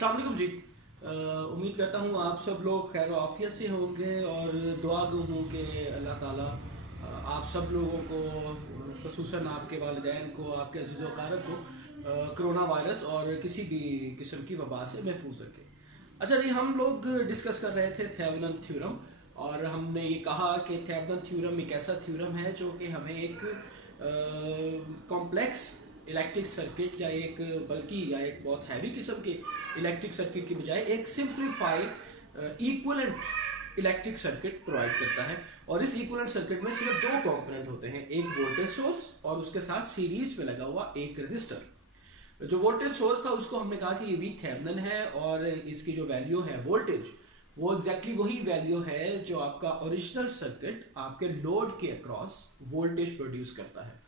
अस्सलाम वालेकुम जी। उम्मीद करता हूँ आप सब लोग खैर आफियत से होंगे और दुआ गो हूँ कि अल्लाह ताला आप सब लोगों को खसूसन आपके वालिदैन को आपके अज़ीज़ व अक़ारब को कोरोना वायरस और किसी भी किस्म की वबा से महफूज रखे। अच्छा जी, हम लोग डिस्कस कर रहे थे थेवेनिन थ्योरम और हमने ये कहा कि थेवेनिन थ्योरम एक ऐसा थ्योरम है जो कि हमें एक कॉम्प्लेक्स इलेक्ट्रिक सर्किट या एक बहुत हैवी किस्म के इलेक्ट्रिक सर्किट की बजाय एक simplified equivalent electric circuit provide करता है। और इस इक्विवेलेंट सर्किट में सिर्फ दो कंपोनेंट होते हैं, एक वोल्टेज सोर्स और उसके साथ सीरीज में लगा हुआ एक रेजिस्टर। जो वोल्टेज सोर्स था उसको हमने कहा कि ये भी थेवेनिन है और इसकी जो वैल्यू है वोल्टेज, वो एग्जैक्टली वही वैल्यू है जो आपका ओरिजिनल सर्किट आपके लोड के अक्रॉस वोल्टेज प्रोड्यूस करता है।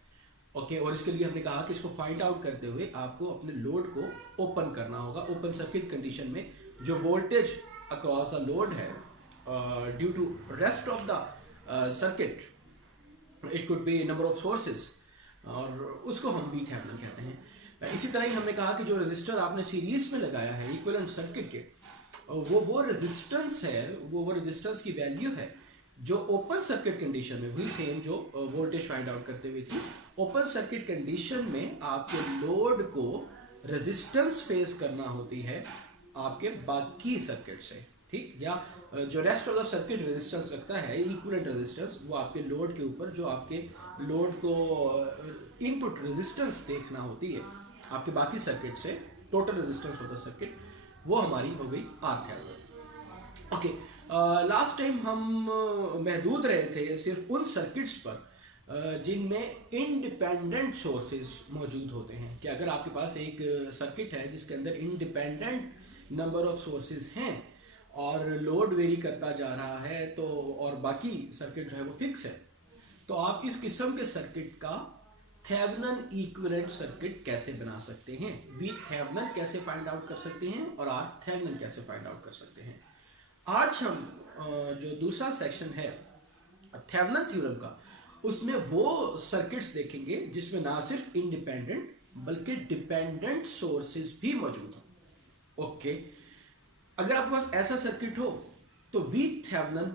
ओके, और इसके लिए हमने कहा कि इसको फाइंड आउट करते हुए आपको अपने लोड को ओपन करना होगा। ओपन सर्किट कंडीशन में जो वोल्टेज अक्रॉस द लोड है due to rest of the circuit, it could be number of sources, और उसको हम भी थेवेनिन कहते हैं। इसी तरह ही हमने कहा कि जो रेजिस्टर आपने सीरीज में लगाया है इक्विवेलेंट सर्किट के, वो रेजिस्टेंस है, वो रेजिस्टेंस की वैल्यू है जो ओपन सर्किट कंडीशन में, वही सेम जो वोल्टेज फाइंड आउट करते हुए थी, ओपन सर्किट कंडीशन में आपके लोड को रेजिस्टेंस फेस करना होती है आपके बाकी सर्किट से, ठीक, या जो rest of the circuit resistance रखता है इक्विवेलेंट रेजिस्टेंस, वो आपके लोड के ऊपर जो आपके लोड को इनपुट रेजिस्टेंस देखना होती है आपके बाकी सर्किट से, total resistance of the circuit, वो हमारी हो गई R Thevenin. Okay, last time हम महदूद रहे थे सिर्फ उन सर्किट्स पर जिनमें इंडिपेंडेंट सोर्सेज मौजूद होते हैं, कि अगर आपके पास एक सर्किट है जिसके अंदर इंडिपेंडेंट नंबर ऑफ सोर्सेज हैं और लोड वेरी करता जा रहा है तो, और बाकी सर्किट जो है वो फिक्स है, तो आप इस किस्म के सर्किट का थेवेनिन इक्विवेलेंट सर्किट कैसे बना सकते हैं, वी थेवेनिन कैसे फाइंड आउट कर सकते हैं और आर थेवेनिन कैसे फाइंड आउट कर सकते हैं। आज हम जो दूसरा सेक्शन है थेवेनिन थ्योरम का, उसमें वो सर्किट्स देखेंगे जिसमें ना सिर्फ इंडिपेंडेंट बल्कि डिपेंडेंट सोर्सेज भी मौजूद हो। ओके, अगर आपके पास ऐसा सर्किट हो तो वी थेवेनिन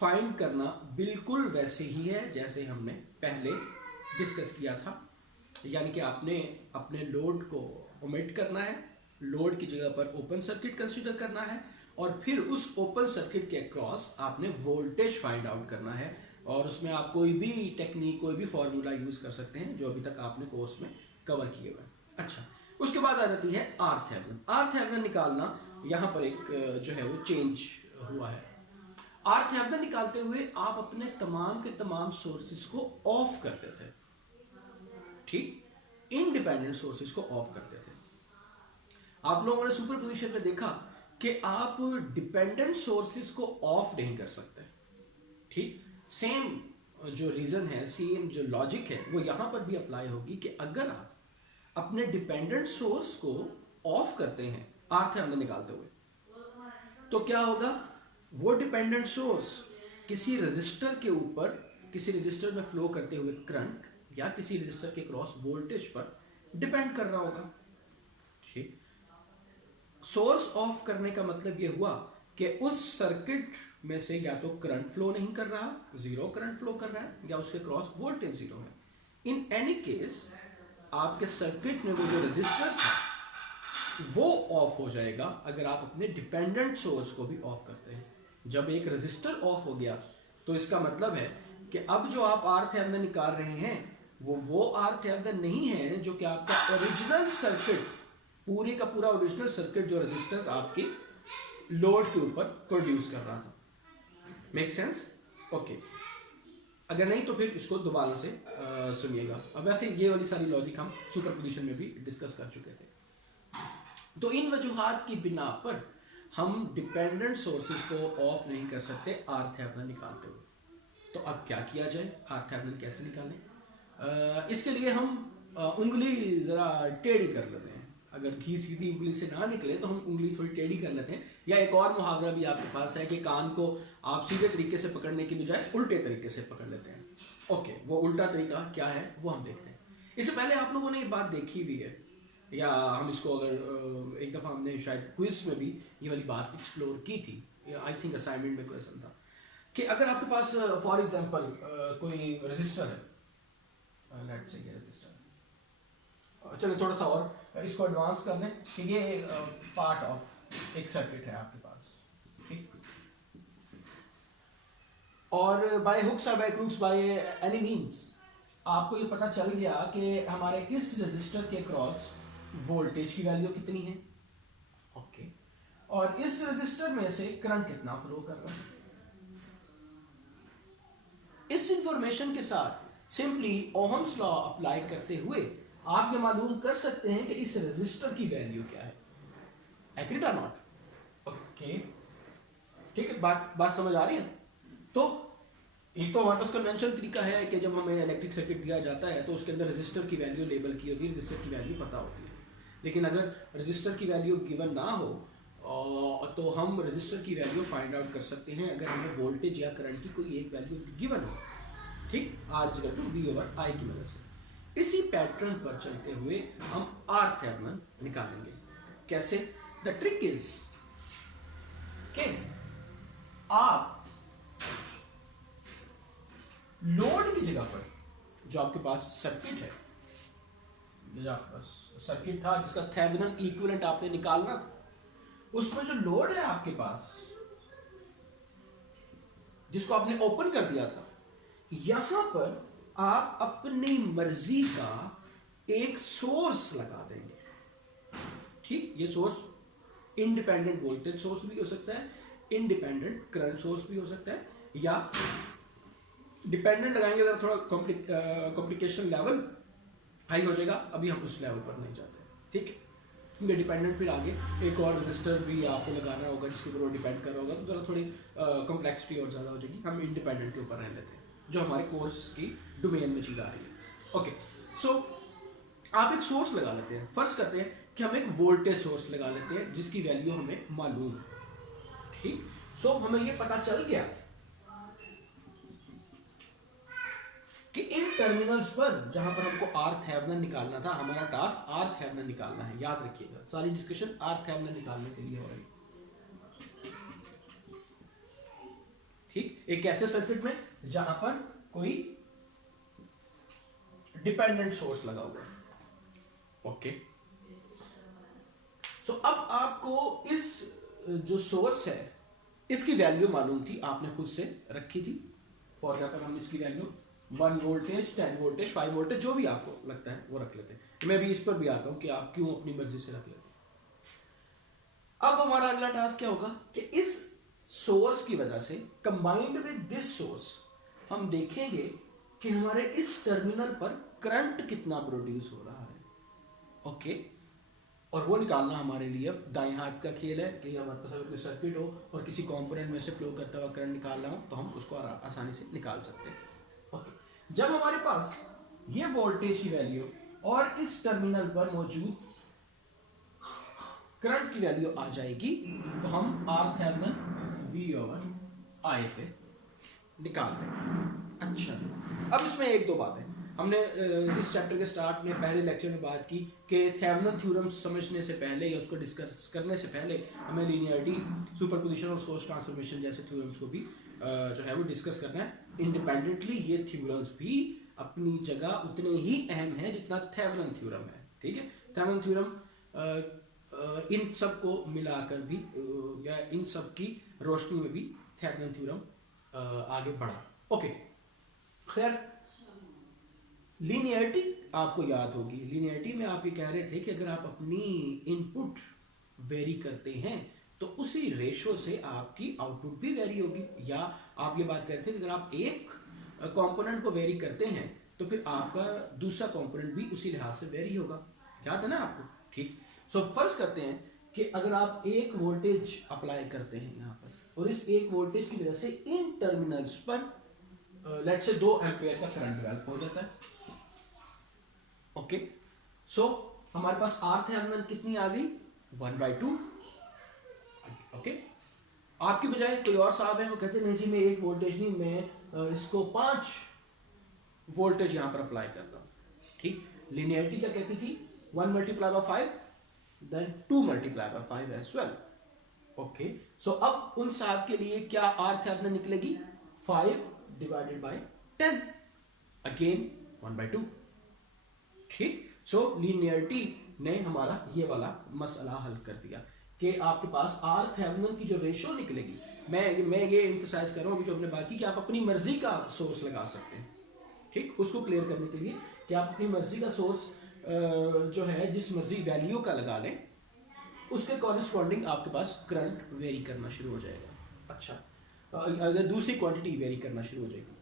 फाइंड करना बिल्कुल वैसे ही है जैसे हमने पहले डिस्कस किया था, यानी कि आपने अपने लोड को ओमिट करना है, लोड की जगह पर ओपन सर्किट कंसीडर करना है और फिर उस ओपन सर्किट के अक्रॉस आपने वोल्टेज फाइंड आउट करना है, और उसमें आप कोई भी टेक्निक, कोई भी फॉर्मूला यूज कर सकते हैं जो अभी तक आपने कोर्स में कवर किए हुए हैं। अच्छा, उसके बाद आ जाती है आर थेवेनिन। आर थेवेनिन निकालना, यहाँ पर एक जो है वो चेंज हुआ है। आर थेवेनिन निकालते हुए आप अपने तमाम के तमाम सोर्सेज को ऑफ करते थे, ठीक, इंडिपेंडेंट सोर्सेज को ऑफ करते थे। आप लोगों ने सुपर पोजिशन में देखा कि आप डिपेंडेंट सोर्सेज को ऑफ नहीं कर सकते, ठीक। सेम जो रीजन है, सेम जो लॉजिक है, वो यहां पर भी अप्लाई होगी कि अगर आप अपने डिपेंडेंट सोर्स को ऑफ करते हैं आर थेवेनिन निकालते हुए, तो क्या होगा, वो डिपेंडेंट सोर्स किसी रेजिस्टर के ऊपर, किसी रेजिस्टर में फ्लो करते हुए करंट या किसी रेजिस्टर के क्रॉस वोल्टेज पर डिपेंड कर रहा होगा, ठीक। सोर्स ऑफ करने का मतलब यह हुआ कि उस सर्किट में से या तो करंट फ्लो नहीं कर रहा, जीरो करंट फ्लो कर रहा है, या उसके क्रॉस वोल्टेज जीरो है। इन एनी केस आपके सर्किट में वो जो रेजिस्टर था वो ऑफ हो जाएगा अगर आप अपने डिपेंडेंट सोर्स को भी ऑफ करते हैं। जब एक रेजिस्टर ऑफ हो गया तो इसका मतलब है कि अब जो आप आर थेवेनिन निकाल रहे हैं वो आर थेवेनिन नहीं है जो कि आपका ओरिजिनल सर्किट, पूरी का पूरा ओरिजिनल सर्किट जो रेजिस्टेंस आपके लोड के ऊपर प्रोड्यूस कर रहा था। Make sense? ओके, अगर नहीं तो फिर इसको दोबारा से सुनिएगा। अब वैसे ये वाली सारी लॉजिक हम सुपर पोजिशन में भी डिस्कस कर चुके थे। तो इन वजूहात की बिना पर हम डिपेंडेंट सोर्सेज को ऑफ नहीं कर सकते आर थेवेनिन निकालते हुए। तो अब क्या किया जाए, आर थेवेनिन कैसे निकालें? इसके लिए हम उंगली जरा टेढ़ी कर लेते हैं। अगर घी सीधी उंगली से ना निकले तो हम उंगली थोड़ी टेढ़ी कर लेते हैं, या एक और मुहावरा भी आपके पास है कि कान को आप सीधे तरीके से पकड़ने की बजाय उल्टे तरीके से पकड़ लेते हैं। ओके, वो उल्टा तरीका क्या है वो हम देखते हैं। इससे पहले आप लोगों ने ये बात देखी भी है या हम इसको अगर एक दफ़ा हमने शायद क्विज में भी ये वाली बात एक्सप्लोर की थी, आई थिंक असाइनमेंट में क्वेश्चन था कि अगर आपके पास फॉर एग्जांपल कोई रजिस्टर है, लेट्स से ये रजिस्टर, चलो थोड़ा सा और इसको एडवांस कर लें कि ये पार्ट ऑफ एक सर्किट है आपके पास, ठीक, और बाय हुक्स और by crooks by any means आपको ये पता चल गया कि हमारे इस रजिस्टर के क्रॉस वोल्टेज की वैल्यू कितनी है, ओके, और इस रजिस्टर में से करंट कितना फ्लो कर रहा है। इस इंफॉर्मेशन के साथ सिंपली ओहम्स लॉ अप्लाई करते हुए आप ये मालूम कर सकते हैं कि इस रजिस्टर की वैल्यू क्या है। एग्रीड और नॉट? ओके, ठीक है, बात समझ आ रही है। तो एक तो हमारे पास कन्वेंशनल तरीका है कि जब हमें इलेक्ट्रिक सर्किट दिया जाता है तो उसके अंदर रजिस्टर की वैल्यू लेबल की होती है, रजिस्टर की वैल्यू पता होती है। लेकिन अगर रजिस्टर की वैल्यू गिवन ना हो तो हम रजिस्टर की वैल्यू फाइंड आउट कर सकते हैं अगर हमें वोल्टेज या करंट की कोई एक वैल्यू गिवन हो, ठीक, R equal to V over I की मदद से। इसी पैटर्न पर चलते हुए हम RThevenin निकालेंगे। कैसे? द ट्रिक इज के आप लोड की जगह पर जो आपके पास सर्किट है, जो आपके पास सर्किट था जिसका थेवेनिन इक्विवेलेंट आपने निकालना था, उसमें जो लोड है आपके पास जिसको आपने ओपन कर दिया था, यहां पर आप अपनी मर्जी का एक सोर्स लगा देंगे, ठीक। ये सोर्स इंडिपेंडेंट वोल्टेज सोर्स भी हो सकता है, इंडिपेंडेंट करंट सोर्स भी हो सकता है, या डिपेंडेंट लगाएंगे तो थोड़ा कॉम्प्लिकेशन लेवल हाई हो जाएगा, अभी हम उस लेवल पर नहीं जाते, ठीक है। क्योंकि डिपेंडेंट फिर आगे एक और रजिस्टर भी आपको लगाना होगा जिसके ऊपर वो डिपेंड कर रहा होगा, तो जरा थोड़ी कॉम्प्लेक्सिटी और ज़्यादा हो जाएगी। हम इंडिपेंडेंट के ऊपर रह लेते हैं जो हमारे कोर्स की डोमेन में चीज़ आ रही है। ओके, सो आप एक सोर्स लगा लेते हैं। फर्ज करते हैं कि हम एक वोल्टेज सोर्स लगा लेते हैं जिसकी वैल्यू हमें मालूम है, ठीक। सो हमें ये पता चल गया कि इन टर्मिनल्स पर जहां पर हमको RThevenin निकालना था, हमारा टास्क RThevenin निकालना है। याद रखिएगा, सारी डिस्कशन RThevenin निकालने के लिए हो रही है, ठीक। एक ऐसे सर्किट में जहां पर कोई डिपेंडेंट सोर्स लगा हुआ है, ओके। सो अब आपको इस जो सोर्स है इसकी वैल्यू मालूम थी, आपने खुद से रखी थी। फॉर एग्जाम्पल हम इसकी वैल्यू 1 वोल्टेज, 10 वोल्टेज, 5 वोल्टेज, जो भी आपको लगता है वो रख लेते हैं। मैं भी इस पर भी आता हूं कि आप क्यों अपनी मर्जी से रख लेते हैं। अब हमारा अगला टास्क क्या होगा कि इस सोर्स की वजह से कंबाइंड विद दिस सोर्स हम देखेंगे कि हमारे इस टर्मिनल पर करंट कितना प्रोड्यूस हो रहा है, ओके। और वो निकालना हमारे लिए अब दाएं हाथ का खेल है कि हमारे पास अगर कोई सर्किट हो और किसी कंपोनेंट में से फ्लो करता हुआ करंट निकालना हो तो हम उसको आसानी से निकाल सकते हैं, ओके। जब हमारे पास ये वोल्टेज की वैल्यू और इस टर्मिनल पर मौजूद करंट की वैल्यू आ जाएगी तो हम RThevenin V ओवर I से निकाल देंगे। अच्छा, अब इसमें एक दो बातें हमने इस चैप्टर के स्टार्ट में पहले लेक्चर में बात की कि थेवेनिन थ्योरम समझने से पहले या उसको डिस्कस करने से पहले हमें लीनियरिटी, सुपरपोजिशन और सोर्स ट्रांसफॉर्मेशन जैसे थ्योरम्स को भी जो है वो डिस्कस करना है इंडिपेंडेंटली। ये थ्योरम्स भी अपनी जगह उतने ही अहम है जितना थेवेनिन थ्योरम है, ठीक है। थेवेनिन थ्योरम इन सब को मिलाकर भी या इन सब की रोशनी में भी थेवेनिन थ्योरम आगे बढ़ा, ओके। खैर, लीनियरिटी आपको याद होगी। लीनियरिटी में आप ये कह रहे थे कि अगर आप अपनी इनपुट वेरी करते हैं तो उसी रेशो से आपकी आउटपुट भी वेरी होगी, या आप ये बात करते थे कि अगर आप एक कंपोनेंट को वेरी करते हैं तो फिर आपका दूसरा कंपोनेंट भी उसी लिहाज से वेरी होगा। याद है ना आपको, ठीक। सो फर्ज करते हैं कि अगर आप एक वोल्टेज अप्लाई करते हैं यहाँ पर और इस एक वोल्टेज की वजह से इन टर्मिनल्स पर लेट्स से 2 एम्पियर का करंट डेवलप हो जाता है, ओके। सो हमारे पास RThevenin कितनी आ गई? 1/2, ओके। आपकी बजाय कोई और साहब है वो कहते नहीं जी मैं एक वोल्टेज नहीं, मैं इसको 5 वोल्टेज यहां पर अप्लाई करता हूं, ठीक। लीनियरिटी क्या कहती थी 1 multiplied by 5, then 2 multiplied by 5 as well. Okay, सो अब उन साहब के लिए क्या आर थेवेनिन निकलेगी? 5 डिवाइडेड बाय 10, अगेन 1/2. ठीक, सो लीनियरिटी ने हमारा ये वाला मसला हल कर दिया कि आपके पास आर थेवेनिन की जो रेशियो निकलेगी, मैं ये एम्फसाइज कर रहा हूँ जो हमने बात की कि आप अपनी मर्जी का सोर्स लगा सकते हैं. ठीक, उसको क्लियर करने के लिए कि आप अपनी मर्जी का सोर्स जो है जिस मर्जी वैल्यू का लगा लें, उसके कॉरेस्पॉन्डिंग आपके पास करंट वेरी करना शुरू हो जाएगा. अच्छा, अगर दूसरी क्वांटिटी वेरी करना शुरू हो जाएगी.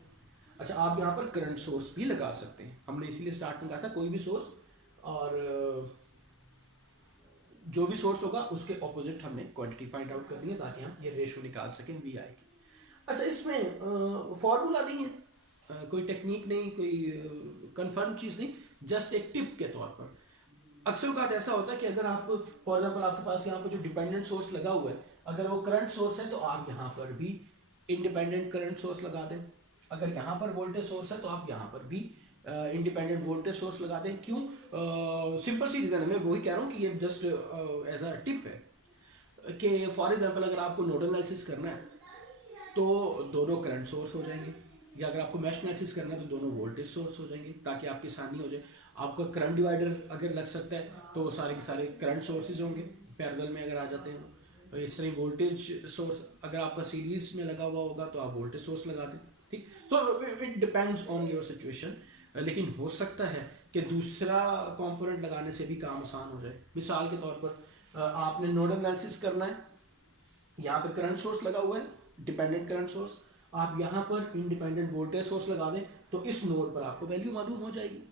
अच्छा, आप यहाँ पर करंट सोर्स भी लगा सकते हैं. हमने इसीलिए स्टार्ट में कहा था कोई भी सोर्स, और जो भी सोर्स होगा उसके ऑपोजिट हमने क्वांटिटी फाइंड आउट करनी है ताकि हम ये रेशो निकाल सकें वी आई की. अच्छा, इसमें फॉर्मूला नहीं है, कोई टेक्निक नहीं, कोई कंफर्म चीज़ नहीं, जस्ट एक टिप के तौर पर. अक्सर वक्त ऐसा होता है कि अगर आप फॉर एग्जाम्पल आपके पास यहाँ पर जो डिपेंडेंट सोर्स लगा हुआ है, अगर वो करंट सोर्स है तो आप यहाँ पर भी इंडिपेंडेंट करंट सोर्स लगा दें. अगर यहाँ पर वोल्टेज सोर्स है तो आप यहाँ पर भी इंडिपेंडेंट वोल्टेज सोर्स लगा दें. क्यों? सिंपल सी रीजन है, मैं वही कह रहा हूँ कि ये जस्ट एज अ टिप है कि फॉर एग्जाम्पल अगर आपको नोडल एनालिसिस करना है तो दोनों करंट सोर्स हो जाएंगे, या अगर आपको मैश एनालिसिस करना है तो दोनों वोल्टेज सोर्स हो जाएंगे ताकि आपकी आसानी हो जाए. आपका करंट डिवाइडर अगर लग सकता है तो सारे के सारे करंट सोर्सेज होंगे पैरेलल में अगर आ जाते हैं. तो इस तरह वोल्टेज सोर्स अगर आपका सीरीज में लगा हुआ होगा तो आप वोल्टेज सोर्स लगा दें. ठीक, so it depends on your situation. लेकिन हो सकता है कि दूसरा कंपोनेंट लगाने से भी काम आसान हो जाए. मिसाल के तौर पर आपने नोडल एनालिसिस करना है, यहाँ पे करंट सोर्स लगा हुआ है, डिपेंडेंट करंट सोर्स, आप यहाँ पर इंडिपेंडेंट वोल्टेज सोर्स लगा दें तो इस नोड पर आपको वैल्यू मालूम हो जाएगी.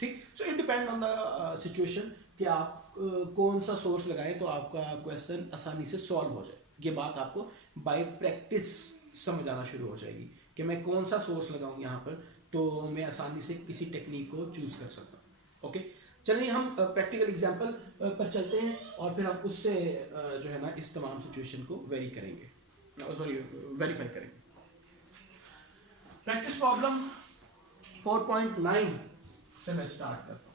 ठीक, so it depend on the situation कि आप कौन सा सोर्स लगाएं तो आपका क्वेश्चन आसानी से सॉल्व हो जाए. ये बात आपको बाय प्रैक्टिस समझ आना शुरू हो जाएगी कि मैं कौन सा सोर्स लगाऊं यहाँ पर, तो मैं आसानी से किसी टेक्निक को चूज कर सकता हूँ. ओके, चलिए हम प्रैक्टिकल एग्जांपल पर चलते हैं और फिर हम उससे जो है ना इस तमाम सिचुएशन को वेरी करेंगे, सॉरी वेरीफाई करेंगे. प्रैक्टिस प्रॉब्लम 4.9 से मैं स्टार्ट करता हूँ.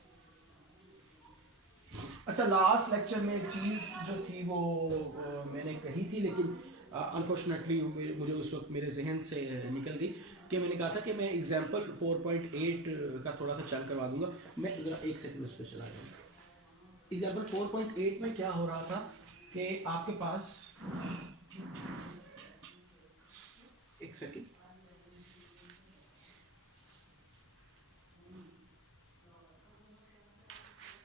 अच्छा, लास्ट लेक्चर में एक चीज़ जो थी वो मैंने कही थी, लेकिन अनफॉर्चुनेटली मुझे उस वक्त मेरे जहन से निकल गई कि मैंने कहा था कि मैं एग्जाम्पल 4.8 का थोड़ा सा चल करवा दूंगा. मैं जरा एक सेकंड उस पर चला जाऊँगा. एग्जाम्पल 4.8 में क्या हो रहा था कि आपके पास एक सेकंड,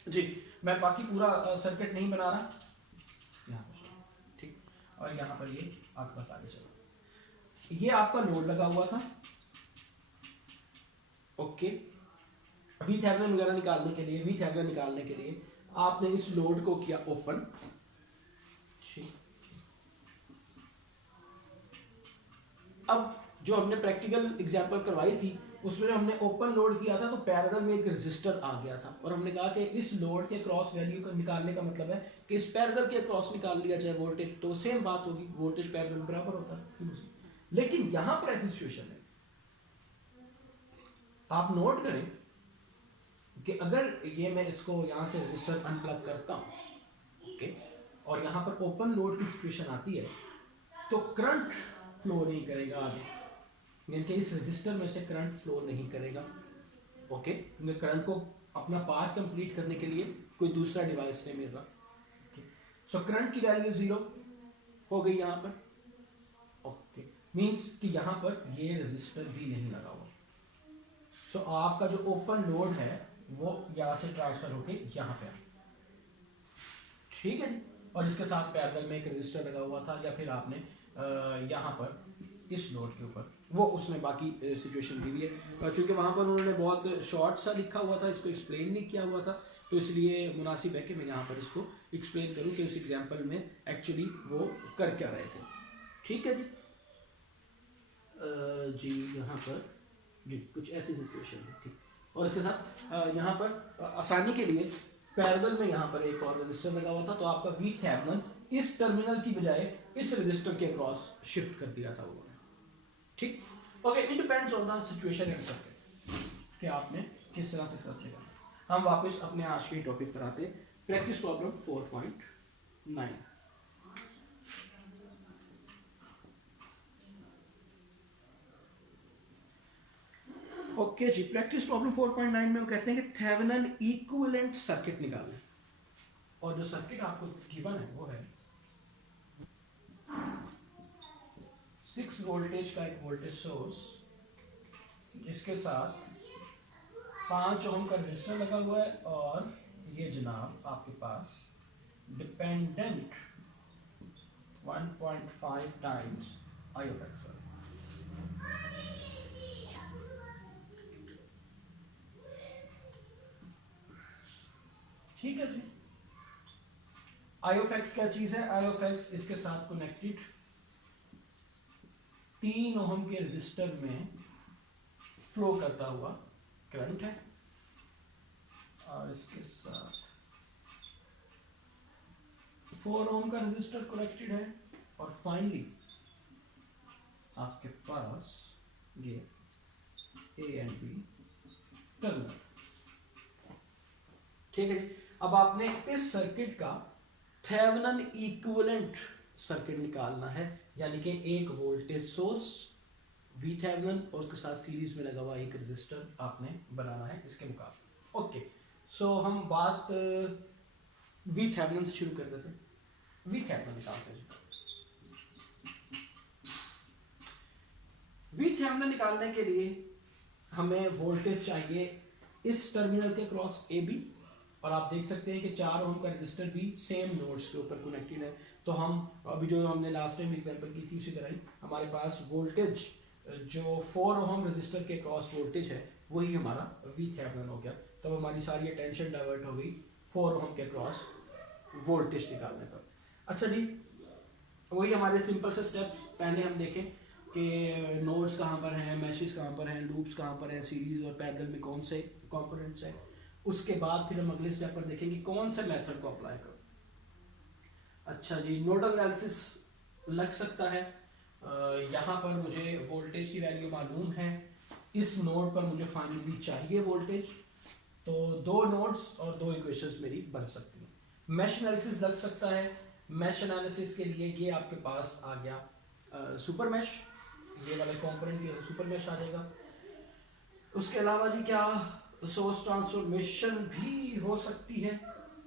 जी मैं बाकी पूरा सर्किट नहीं बना रहा यहाँ पर. ठीक, और यहाँ पर ये आपके पास आगे चलो, ये आपका लोड लगा हुआ था. ओके, वी थेवेनिन वगैरह निकालने के लिए, वी थेवेनिन निकालने के लिए आपने इस लोड को किया ओपन. ठीक, अब जो हमने प्रैक्टिकल एग्जांपल करवाई थी उसमें हमने ओपन लोड किया था तो पैरेलल में एक रेजिस्टर आ गया था, और हमने कहा कि इस लोड के क्रॉस वैल्यू को निकालने का मतलब है कि इस पैरेलल के क्रॉस निकाल लिया जाए वोल्टेज, तो सेम बात होगी, वोल्टेज पैरेलल बराबर होता है. लेकिन यहां पर ऐसी सिचुएशन है, आप नोट करें कि अगर ये मैं इसको यहां से रेजिस्टर अनप्लग करता हूं, ओके, और यहां पर ओपन लोड की सिचुएशन आती है तो करंट फ्लो नहीं करेगा आगे, यानी कि इस रेजिस्टर में से करंट फ्लो नहीं करेगा. ओके, क्योंकि करंट को अपना पाथ कंप्लीट करने के लिए कोई दूसरा डिवाइस नहीं मिल रहा. सो करंट की वैल्यू 0 हो गई यहाँ पर. ओके, मींस कि यहाँ पर ये रेजिस्टर भी नहीं लगा हुआ. सो आपका जो ओपन लोड है वो यहाँ से ट्रांसफर होके यहाँ पे, ठीक है, और इसके साथ पैरेलल में एक रेजिस्टर लगा हुआ था, या फिर आपने यहाँ पर इस लोड के ऊपर वो उसने बाकी सिचुएशन दी हुई है. चूंकि वहाँ पर उन्होंने बहुत शॉर्ट सा लिखा हुआ था, इसको एक्सप्लेन नहीं किया हुआ था, तो इसलिए मुनासिब है कि मैं यहाँ पर इसको एक्सप्लेन करूँ कि उस एग्जाम्पल में एक्चुअली वो कर क्या रहे थे. ठीक है जी, जी यहाँ पर जी कुछ ऐसी सिचुएशन है. ठीक, और इसके साथ यहाँ पर आसानी के लिए पैरेलल में यहाँ पर एक और रेजिस्टर लगा हुआ था, तो आपका वी थेवेनिन इस टर्मिनल की बजाय इस रेजिस्टर के अक्रॉस शिफ्ट कर दिया था उन्होंने. ठीक, okay, it depends on the situation and circuit कि आपने किस तरह से करते हैं. हम वापस अपने आज के टॉपिक पर आते हैं, प्रैक्टिस प्रॉब्लम 4.9। ओके जी, प्रैक्टिस प्रॉब्लम 4.9 में वो कहते हैं कि थेवेनिन इक्विवेलेंट सर्किट निकालें, और जो सर्किट आपको गिवन है वो है 6 वोल्टेज का एक वोल्टेज सोर्स जिसके साथ 5 ओम का रेजिस्टर लगा हुआ है, और ये जनाब आपके पास dependent 1.5 times I of x है। ठीक है जी, आई ऑफ एक्स क्या चीज है? आई ऑफ एक्स इसके साथ कनेक्टेड 3 ओम के रेजिस्टर में फ्लो करता हुआ करंट है, और इसके साथ 4 ओम का रेजिस्टर कनेक्टेड है, और फाइनली आपके पास ये ए एंड बी टर्मिनल। ठीक है जी, अब आपने इस सर्किट का थेवेनिन इक्विवेलेंट सर्किट निकालना है, यानी कि एक वोल्टेज सोर्स वी थेवेनिन और उसके साथ सीरीज में लगा हुआ एक रेजिस्टर आपने बनाना है इसके मुकाबले। ओके, सो हम बात वी थेवेनिन से शुरू कर देते हैं। वी थेवेनिन निकालते हैं। वी थेवेनिन निकालने के लिए हमें वोल्टेज चाहिए इस टर्मिनल के क्रॉस ए बी, और आप देख सकते हैं कि 4 ओम का रजिस्टर भी सेम नोड्स के ऊपर कनेक्टेड है। तो हम अभी जो हमने लास्ट टाइम एग्जांपल की थी उसी तरह ही हमारे पास वोल्टेज जो 4 ओम रजिस्टर के क्रॉस वोल्टेज है वही हमारा वी थेवेनिन हो गया। तब हमारी सारी अटेंशन डाइवर्ट हो गई 4 ओम के क्रॉस वोल्टेज निकालने पर। अच्छा जी, वही हमारे सिंपल से स्टेप्स पहले हम देखें कि नोड्स कहाँ पर हैं, मैशेस कहाँ पर हैं, लूप्स कहाँ पर हैं, सीरीज और पैरेलल में कौन से कंपोनेंट्स हैं। उसके बाद फिर हम अगले स्टेप पर देखेंगे कौन से मेथड को अप्लाई करो। अच्छा जी, नोडल एनालिसिस लग सकता है। यहाँ पर मुझे वोल्टेज की वैल्यू मालूम है, इस नोड पर मुझे फाइनली चाहिए वोल्टेज, तो 2 नोड्स और 2 इक्वेशंस मेरी बन सकती हैं। मैश एनालिसिस लग सकता है। मैश एनालिसिस के लिए ये आपके पास आ गया सुपर मैश, ये वाले कंपोनेंट सुपर मैश आ जाएगा। उसके अलावा जी क्या सोर्स ट्रांसफॉर्मेशन भी हो सकती है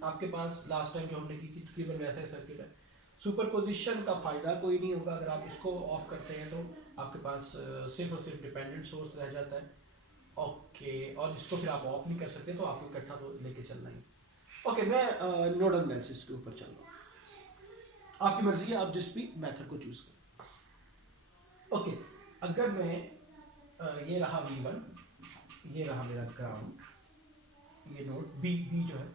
आपके पास, लास्ट टाइम जो हमने की थी तकरीबन वैसा सर्किट है। सुपरपोजिशन का फायदा कोई नहीं होगा, अगर आप इसको ऑफ करते हैं तो आपके पास सिर्फ और सिर्फ डिपेंडेंट सोर्स रह जाता है। ओके, और इसको फिर आप ऑफ नहीं कर सकते, तो आपको इकट्ठा तो लेके चलना ही। ओके, मैं नोडल एनालिसिस के ऊपर चल रहा हूँ, आपकी मर्जी है, आप जिस भी मेथड को चूज करें। ओके, अगर मैं ये रहा V1, ये रहा मेरा ग्राउंड, ये नोड बी जो है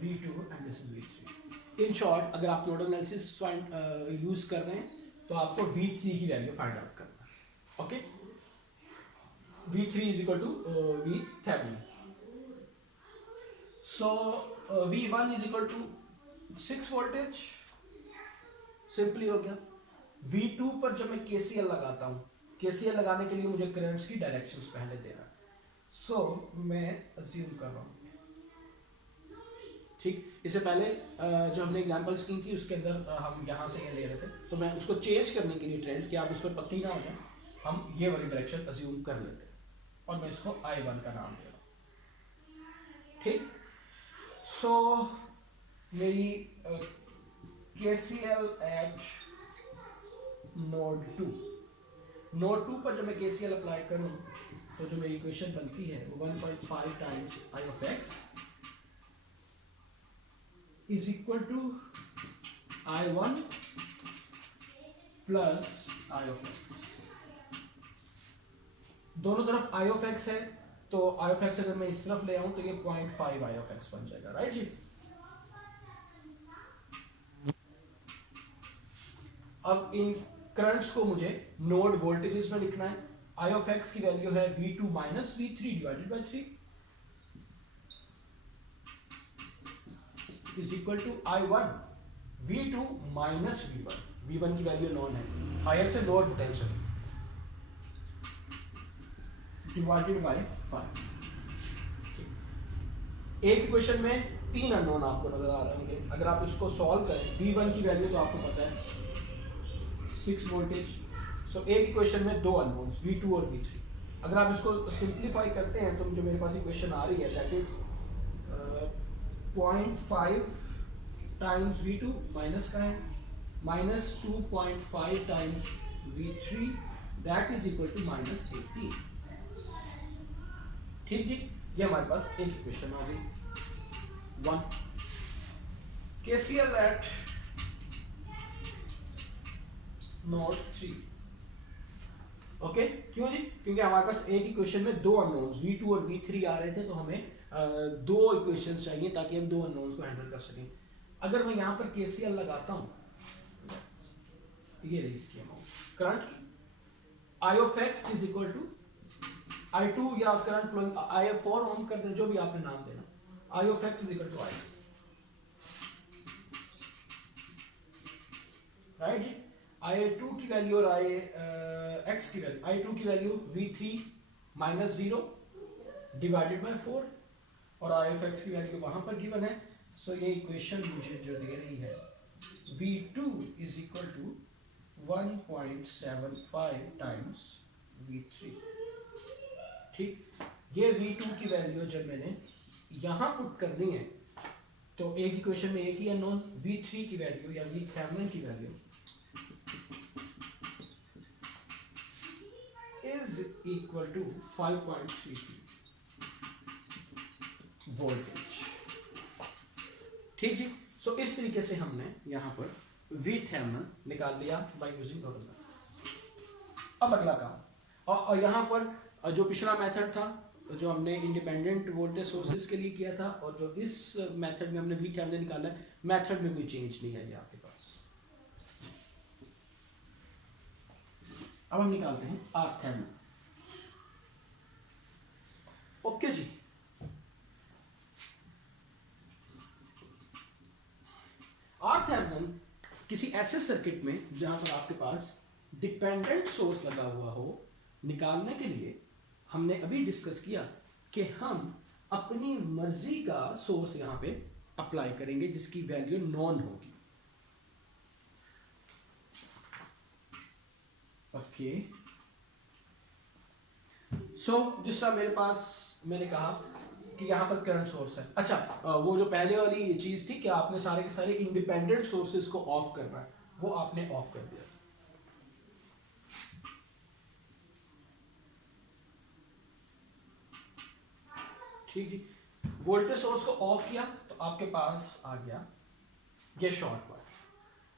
V2 and this is V3। In short, अगर आप नोडल एनालिसिस यूज कर रहे हैं तो आपको V3 की वैल्यू फाइंड आउट करना है। Okay, V3 is equal to V Thevenin. So V1 is equal to 6 voltage, simply हो गया। V2 पर जब मैं KCL लगाता हूं, KCL लगाने के लिए मुझे करंट्स की डायरेक्शंस पहले देना है। सो मैं अज्यूम कर रहा हूं, ठीक, इससे पहले जो हमने एग्जांपल्स की थी उसके अंदर हम यहां से ले रहे थे, तो मैं उसको चेंज करने के लिए ट्रेंड कि आप उस पर पक्की ना हो जाए, हम ये वाली डायरेक्शन अज्यूम कर लेते हैं, और मैं इसको I1 का नाम दे रहा हूं। ठीक, सो मेरी KCL एट नोड 2 पर जब मैं KCL अप्लाई करूं तो जो मेरी इक्वेशन बनती है वो 1.5 times I of x is equal to I1 plus I of x। दोनों तरफ I of x है, तो I of x अगर मैं इस तरफ ले आऊं तो ये 0.5 I of x बन जाएगा, राइट जी। अब इन करंट्स को मुझे नोड वोल्टेजेस में लिखना है। I of x की वैल्यू है V2 minus V3 divided by 3 is equal to I1 V2 minus V1। V1 की वैल्यू नॉन है, हायर से लोअर पोटेंशियल, डिवाइडेड बाई 5। एक इक्वेशन में 3 अननोन आपको नजर आ रहे होंगे। अगर आप इसको सॉल्व करें, V1 की वैल्यू तो आपको पता है 6 वोल्टेज। सो एक इक्वेशन में 2 अननोन्स V2 और V3। अगर आप इसको सिंप्लीफाई करते हैं तो जो मेरे पास इक्वेशन आ रही है that is 0.5 times V2 minus का है minus 2.5 times V3 that is equal to minus 18। ठीक जी, ये हमारे पास एक इक्वेशन आ गई। 1 KCL एट नोड 3। ओके, क्यों जी? क्योंकि हमारे पास एक इक्वेशन में 2 अननोन्स V2 और V3 आ रहे थे, तो हमें 2 इक्वेशंस चाहिए ताकि हम 2 अननोन्स को हैंडल कर सकें। अगर मैं यहां पर KCL लगाता हूं, ये रही इसकी अमाउंट करंट की, I of x is equal to I2 या करंट फ्लोइंग I4 हम कर दें, जो भी आपने नाम देना, I of x is equal to I, right जी। I2 की वैल्यू और x की वैल्यू, I2 की value V3 minus 0 divided by 4 और I of x की वैल्यू वहां पर गिवन है। सो ये इक्वेशन मुझे जो दे रही है V2 is equal to 1.75 times V3। ठीक, ये V2 की वैल्यू जब मैंने यहां पुट करनी है तो एक इक्वेशन में एक ही अननोन, V3 की वैल्यू या VThevenin की value is equal to 5.33 voltage. ठीक जी, सो इस तरीके से हमने यहां पर VThevenin निकाल लिया बाय यूजिंग नोडल मेथड। अब अगला काम, और यहां पर जो पिछला मेथड था जो हमने इंडिपेंडेंट वोल्टेज सोर्सेज के लिए किया था और जो इस मेथड में हमने VThevenin निकाला है, मेथड में कोई चेंज नहीं है ये आपके पास। अब हम निकालते हैं RThevenin। ओके जी, RThevenin किसी ऐसे सर्किट में जहां पर आपके पास डिपेंडेंट सोर्स लगा हुआ हो, निकालने के लिए हमने अभी डिस्कस किया कि हम अपनी मर्जी का सोर्स यहां पे अप्लाई करेंगे जिसकी वैल्यू नॉन होगी। ओके, सो जिस तरह मेरे पास मैंने कहा कि यहां पर करंट सोर्स है। अच्छा, वो जो पहले वाली चीज थी कि आपने सारे के सारे इंडिपेंडेंट सोर्सेज को ऑफ करना है, वो आपने ऑफ कर दिया। ठीक जी, वोल्टेज सोर्स को ऑफ किया तो आपके पास आ गया ये शॉर्ट वायर।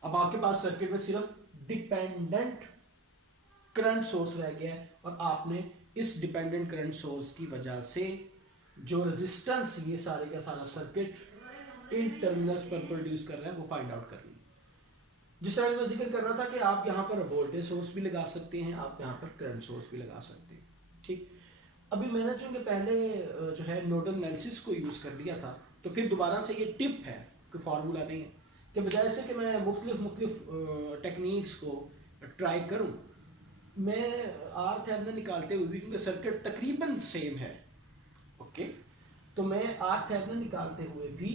अब आपके पास सर्किट में सिर्फ डिपेंडेंट करंट सोर्स रह गया है और आपने इस डिपेंडेंट करंट सोर्स की वजह से जो रेजिस्टेंस ये सारे का सारा सर्किट इन टर्मिनल्स पर प्रोड्यूस कर रहा है वो फाइंड आउट करनी है। जिस तरह मैं जिक्र कर रहा था कि आप यहां पर वोल्टेज सोर्स भी लगा सकते हैं, आप यहां पर करंट सोर्स भी लगा सकते हैं। ठीक, अभी मैंने चूंकि पहले जो है नोडल एनालिसिस को यूज कर लिया था, तो फिर दोबारा से ये टिप है, कोई फार्मूला नहीं है, कि बजाय से कि मैं मुख्तलिफ टेक्निक्स को ट्राई करूं, मैं RThevenin निकालते हुए भी, क्योंकि सर्किट तकरीबन सेम है, ओके, तो मैं RThevenin निकालते हुए भी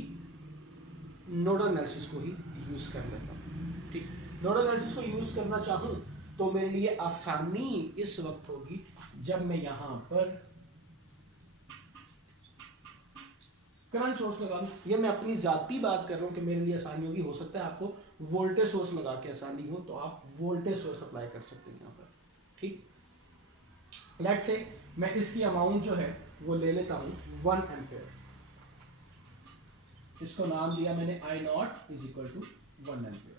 नोडल एनालिसिस को ही यूज कर लेता हूं। ठीक, नोडल एनालिसिस को यूज करना चाहूं तो मेरे लिए आसानी इस वक्त होगी जब मैं यहां पर करंट सोर्स लगा दूं। ये मैं अपनी जाती बात कर रहा हूं कि मेरे लिए आसानी होगी, हो सकता है आपको वोल्टेज सोर्स लगा के आसानी हो तो आप वोल्टेज सोर्स अप्लाई कर सकते हैं यहां पर। ठीक, लेट्स से मैं इसकी अमाउंट जो है वो ले लेता हूं 1 एम्पेयर। इसको नाम दिया मैंने I0 is equal to 1 ampere.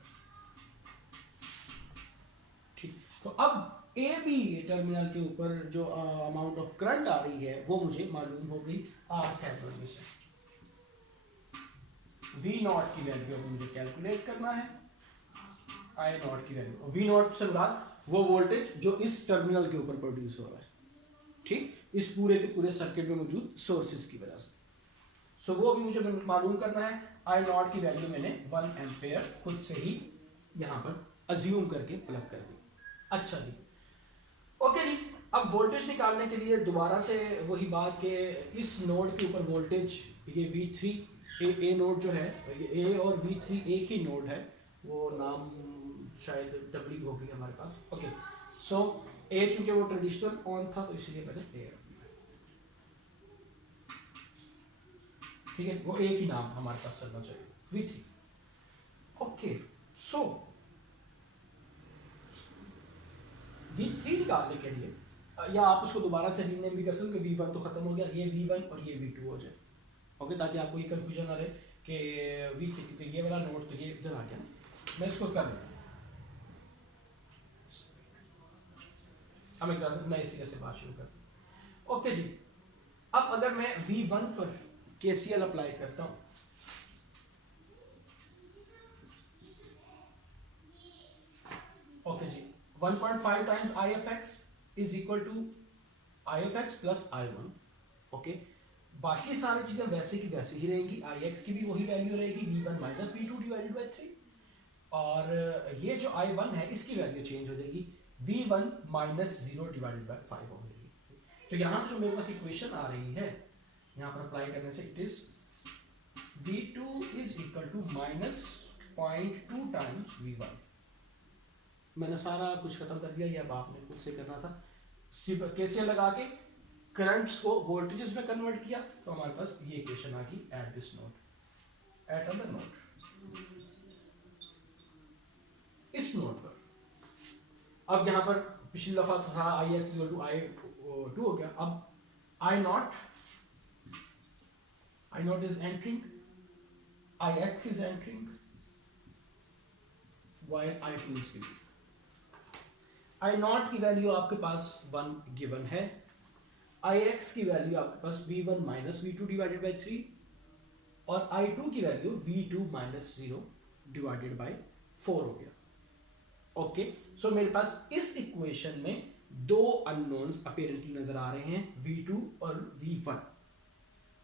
ठीक, तो अब ए बी टर्मिनल के ऊपर जो अमाउंट ऑफ करंट आ रही है वो मुझे मालूम हो गई RThevenin में से। V0 की वैल्यू मुझे कैलकुलेट करना है, I0 की वैल्यू, V0 से मुराद वो वोल्टेज जो इस टर्मिनल के ऊपर प्रोड्यूस हो रहा है। ठीक, इस पूरे के पूरे सर्किट में मौजूद सोर्सेज की वजह से। सो वो भी मुझे मालूम करना है। I0 की वैल्यू मैंने 1 एम्पेयर खुद से ही यहां पर अज्यूम करके प्लग कर दी। अच्छा जी, ओके जी, अब वोल्टेज निकालने के लिए दोबारा से वही बात कि इस नोड के ऊपर वोल्टेज ये V3 ए नोड जो है, ए और V3 एक ही नोड है, वो नाम शायद डबली हो गई हमारे पास। ओके, सो ए चूंकि वो ट्रेडिशनल ऑन था तो इसलिए मैंने ए, ठीक है, वो एक ही नाम हमारे पास चलना चाहिए, V3। ओके, सो V3 निकालने के लिए, या आप उसको दोबारा से रीनेम भी कर सकते हो, V1 तो खत्म हो गया, ये V1 और ये V2 हो जाए। ओके, ताकि आपको ये कंफ्यूजन ना रहे कि V3, क्योंकि ये वाला नोट तो ये इधर आ गया ना। मैं इसको कर लेता हूँ, अब मैं इसी से बात शुरू करता हूँ। ओके जी, अब अगर मैं V1 पर KCL अप्लाई करता हूँ, ओके जी, 1.5 times I of x is equal to I of x plus I1। Okay, बाकी सारी चीजें वैसे की वैसे ही रहेंगी, Ix की भी वही वैल्यू रहेगी, V1 minus V2 divided by 3, और ये जो I1 है इसकी वैल्यू चेंज हो जाएगी, V1 माइनस 0 डिवाइडेड बाई 5 हो जाएगी। तो यहां से जो मेरे पास इक्वेशन आ रही है, यहाँ पर अप्लाई करने से it is V2 is equal to minus 0.2 times V1। मैंने सारा कुछ खत्म कर दिया, ये अब आपने खुद से करना था। KCL लगा के करंट्स को वोल्टेजेस में कन्वर्ट किया, तो हमारे पास ये इक्वेशन आ गई at this node, eight other node, इस नोड पर। अब यहां पर पिछली दफा था Ix इक्वल टू I2 हो गया, अब I not is entering, Ix is entering, while I2 is given। I not की वैल्यू आपके पास 1 गिवन है, Ix की वैल्यू आपके पास V1 minus V2 divided by 3, और I2 की value V2 minus 0 divided by 4 हो गया। ओके, सो मेरे पास इस इक्वेशन में दो अननोन्स अपेरेंटली नजर आ रहे हैं, V2 और V1।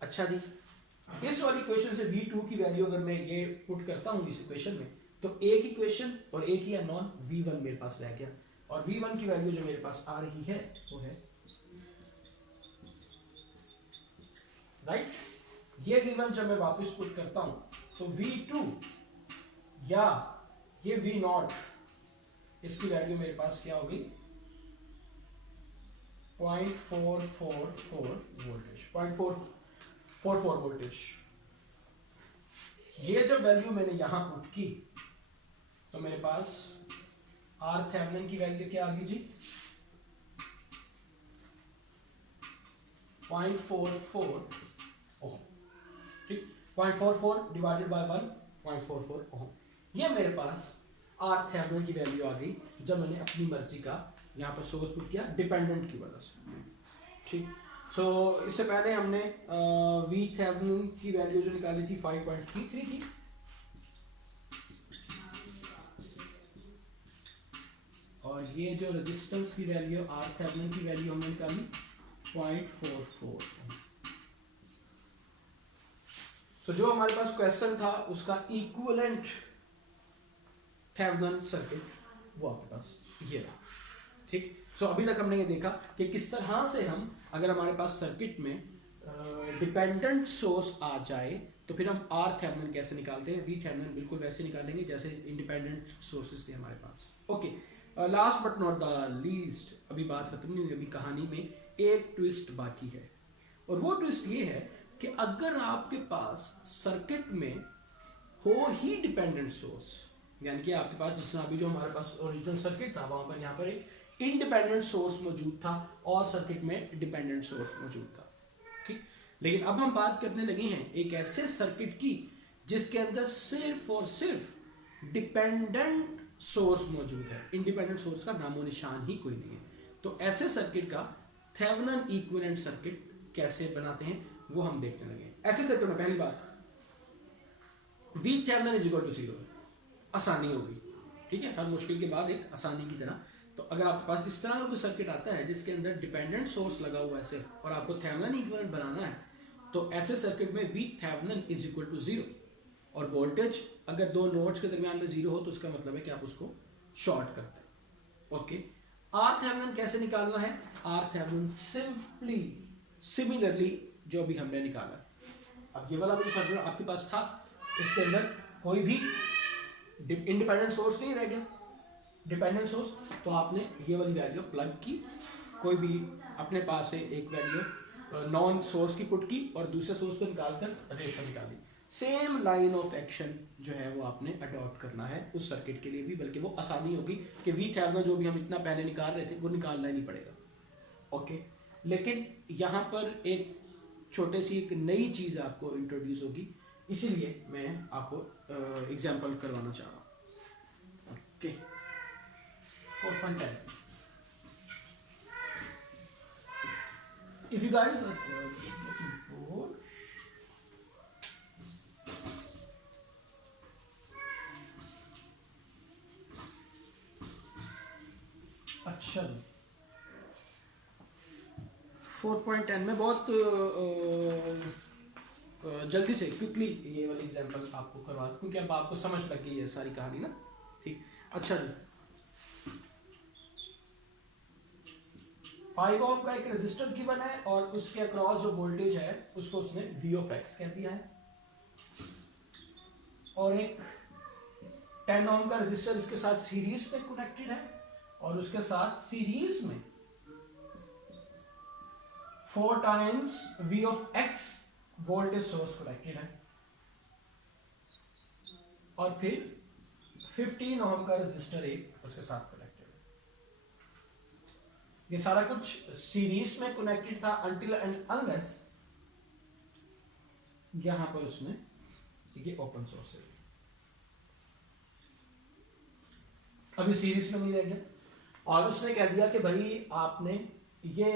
अच्छा जी, इस वाली इक्वेशन से V2 की वैल्यू अगर मैं ये पुट करता हूं इस इक्वेशन में, तो एक इक्वेशन और एक ही अननोन V1 मेरे पास रह गया, और V1 की वैल्यू जो मेरे पास आ रही है वो है राइट, ये V1 जब मैं वापस पुट करता हूं तो V2 या ये V0, इसकी वैल्यू मेरे पास क्या होगी, 0.444 वोल्टेज, 0.444 वोल्टेज। ये जब वैल्यू मैंने यहां पुट की तो मेरे पास RThevenin की वैल्यू क्या आ गई जी, 0.44 ओम, ठीक, 0.44 डिवाइडेड बाय 1, 0.44 ओम। ये मेरे पास RThevenin की वैल्यू आ गई जब मैंने अपनी मर्जी का यहाँ पर सोर्स पुट किया डिपेंडेंट की वजह से, ठीक। सो इससे पहले हमने VThevenin की वैल्यू जो निकाली थी 5.33 थी, और ये जो रेजिस्टेंस की वैल्यू RThevenin की वैल्यू हमने निकाली 0.44। सो जो हमारे पास क्वेश्चन था उसका इक्विवेलेंट थेवेनिन सर्किट वो आपके पास ये रहा, ठीक। सो अभी तक हमने ये देखा कि किस तरह से हम, अगर हमारे पास सर्किट में डिपेंडेंट सोर्स आ जाए तो फिर हम RThevenin कैसे निकालते हैं, VThevenin बिल्कुल वैसे निकालेंगे जैसे इंडिपेंडेंट सोर्सेज थे हमारे पास। Okay, last but not the least, अभी बात खत्म नहीं हुई, अभी कहानी में एक ट्विस्ट बाकी है, और वो ट्विस्ट ये है कि अगर आपके पास सर्किट में हो ही डिपेंडेंट सोर्स, यानी कि आपके पास जिस तरह अभी जो हमारे पास ओरिजिनल सर्किट था वहां पर यहाँ पर एक इंडिपेंडेंट सोर्स मौजूद था और सर्किट में डिपेंडेंट सोर्स मौजूद था, ठीक। लेकिन अब हम बात करने लगे हैं एक ऐसे सर्किट की जिसके अंदर सिर्फ और सिर्फ डिपेंडेंट सोर्स मौजूद है, इंडिपेंडेंट सोर्स का नामो निशान ही कोई नहीं है। तो ऐसे सर्किट का थेवेनिन इक्विवेलेंट सर्किट कैसे बनाते हैं वो हम देखने लगे। ऐसे सर्किट में पहली बात VThevenin इज इक्वल टू 0, आसानी होगी, ठीक है, हर मुश्किल के बाद एक आसानी की तरह। तो अगर आपके पास इस तरह का कोई सर्किट आता है जिसके अंदर डिपेंडेंट सोर्स लगा हुआ है सिर्फ, और आपको थेवेनिन इक्विवेलेंट बनाना है, तो ऐसे सर्किट में VThevenin इज इक्वल टू 0, और वोल्टेज अगर दो नोड्स के दरमियान में 0 हो तो उसका मतलब है कि आप उसको शॉर्ट करते हैं। ओके, RThevenin कैसे निकालना है? RThevenin सिंपली सिमिलरली जो भी हमने निकाला, अब ये वाला जो सर्किट आपके पास था इसके अंदर कोई भी इंडिपेंडेंट सोर्स नहीं रह गया, डिपेंडेंट सोर्स, तो आपने ये वाली वैल्यू प्लग की, कोई भी अपने पास से एक वैल्यू नॉन सोर्स की पुट की और दूसरे सोर्स को निकालकर रेशो निकाली। सेम लाइन ऑफ एक्शन जो है वो आपने अडॉप्ट करना है उस सर्किट के लिए भी, बल्कि वो आसानी होगी कि VThevenin जो भी हम इतना पहले निकाल रहे थे वो निकालना ही नहीं पड़ेगा। ओके, लेकिन यहाँ पर एक छोटे सी एक नई चीज़ आपको इंट्रोड्यूस होगी, इसीलिए मैं आपको एग्जाम्पल करवाना चाह रहा हूँ। Okay, 4.10, if you guys are looking for अच्छा 4.10 में बहुत जल्दी से क्विकली ये वाली एग्जांपल आपको करवा, क्योंकि अब आपको समझ लग गई है सारी कहानी ना। ठीक, अच्छा जी, 5 ओम का एक रेजिस्टर गिवन है और उसके अक्रॉस जो वोल्टेज है उसको उसने V ऑफ X कह दिया है, और एक 10 ओम का रेजिस्टर इसके साथ सीरीज में कनेक्टेड है और उसके साथ सीरीज में 4 times V of X voltage source connected है, और फिर 15 ओम का रेजिस्टर एक उसके साथ कनेक्टेड है। ये सारा कुछ सीरीज में कनेक्टेड था अनटिल एंड अनलेस यहां पर उसमें ये ओपन सोर्स है, अभी सीरीज में नहीं रह गया और उसने कह दिया कि भाई आपने ये